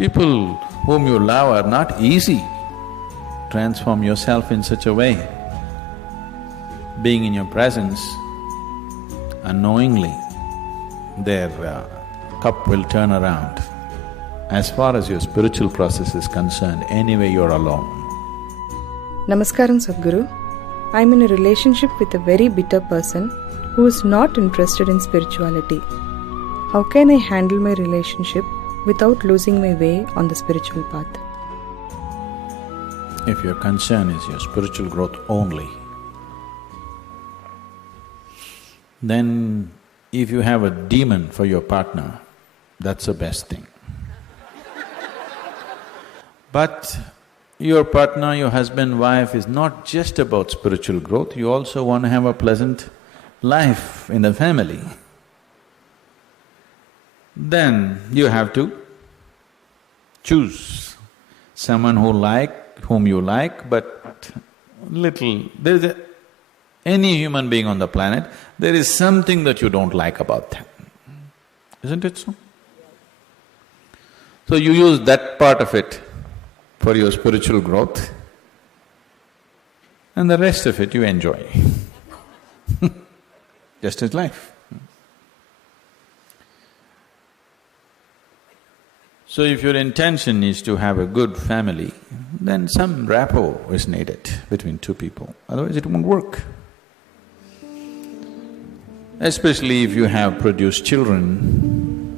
People whom you love are not easy. Transform yourself in such a way. Being in your presence, unknowingly, their cup will turn around. As far as your spiritual process is concerned, anyway you're alone. Namaskaram, Sadhguru. I'm in a relationship with a very bitter person who is not interested in spirituality. How can I handle my relationship without losing my way on the spiritual path? If your concern is your spiritual growth only, then if you have a demon for your partner, that's the best thing. But your partner, your husband, wife is not just about spiritual growth, you also want to have a pleasant life in the family. Then you have to choose someone whom you like, but any human being on the planet, there is something that you don't like about them. Isn't it so? So you use that part of it for your spiritual growth, and the rest of it you enjoy. Just as life. So if your intention is to have a good family, then some rapport is needed between two people, otherwise it won't work. Especially if you have produced children,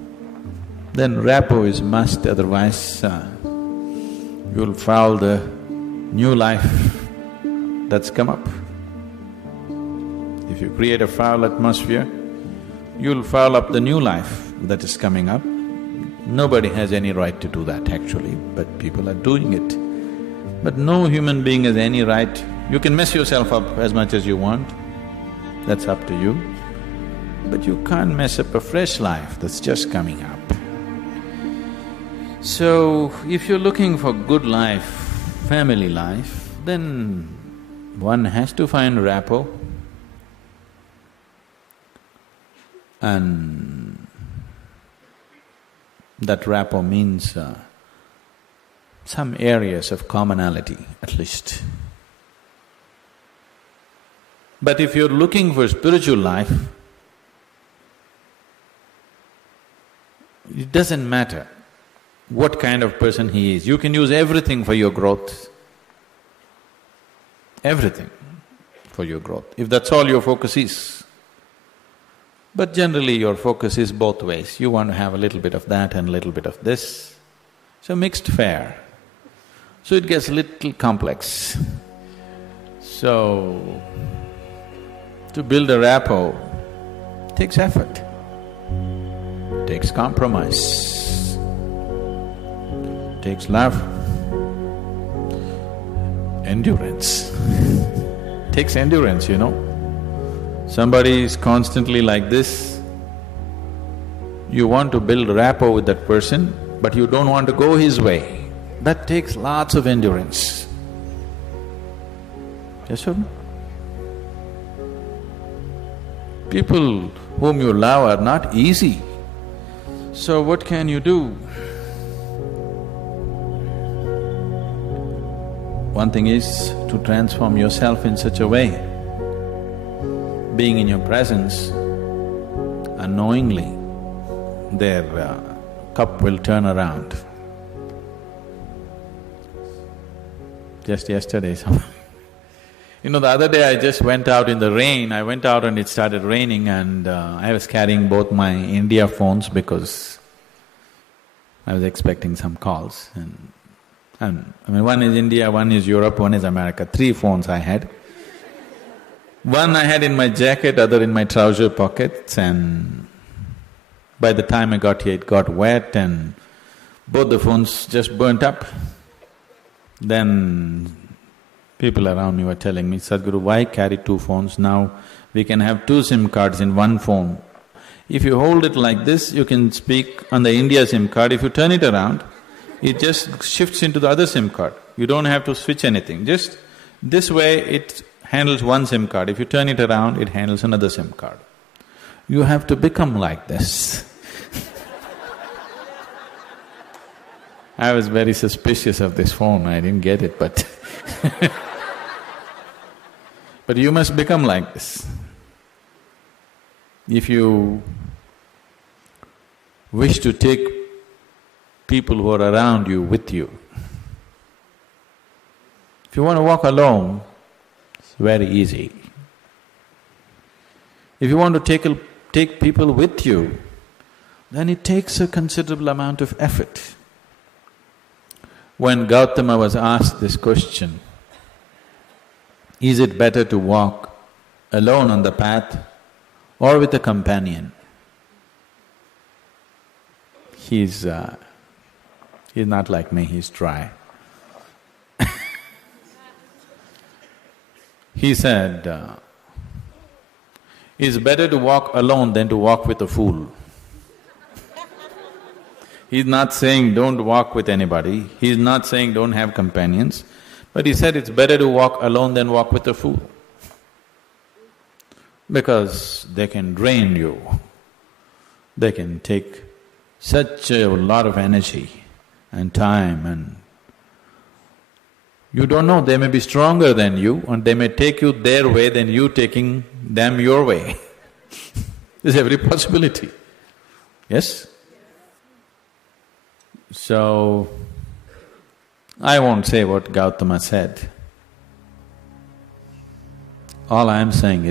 then rapport is must, otherwise you'll foul the new life that's come up. If you create a foul atmosphere, you'll foul up the new life that is coming up. Nobody has any right to do that actually, but people are doing it. But no human being has any right. You can mess yourself up as much as you want, that's up to you. But you can't mess up a fresh life that's just coming up. So, if you're looking for good life, family life, then one has to find rapport. And that rapport means some areas of commonality at least. But if you're looking for spiritual life, it doesn't matter what kind of person he is, you can use everything for your growth. Everything for your growth, if that's all your focus is. But generally your focus is both ways, you want to have a little bit of that and a little bit of this. So mixed fare. So it gets a little complex. So, to build a rapport takes effort, takes compromise, takes love, endurance. Takes endurance, you know. Somebody is constantly like this, you want to build rapport with that person, but you don't want to go his way. That takes lots of endurance. Yes or no? People whom you love are not easy. So what can you do? One thing is to transform yourself in such a way. Being in your presence, unknowingly, their cup will turn around. Just yesterday, you know, the other day I just went out in the rain, I went out and it started raining and I was carrying both my India phones because I was expecting some calls and I mean, one is India, one is Europe, one is America, 3 phones I had. One I had in my jacket, other in my trouser pockets, and by the time I got here it got wet and both the phones just burnt up. Then people around me were telling me, Sadhguru, why carry 2 phones? Now we can have 2 SIM cards in one phone. If you hold it like this, you can speak on the India SIM card. If you turn it around, it just shifts into the other SIM card. You don't have to switch anything, just this way it handles one SIM card. If you turn it around, it handles another SIM card. You have to become like this. I was very suspicious of this phone, I didn't get it, but but you must become like this. If you wish to take people who are around you with you, if you want to walk alone, it's very easy. If you want to take people with you, then it takes a considerable amount of effort. When Gautama was asked this question, is it better to walk alone on the path or with a companion? He's not like me, he's dry. He said, it's better to walk alone than to walk with a fool. He's not saying don't walk with anybody, he's not saying don't have companions, but he said it's better to walk alone than walk with a fool. Because they can drain you, they can take such a lot of energy and time, and you don't know, they may be stronger than you and they may take you their way than you taking them your way. There's every possibility, yes? So, I won't say what Gautama said. All I am saying is,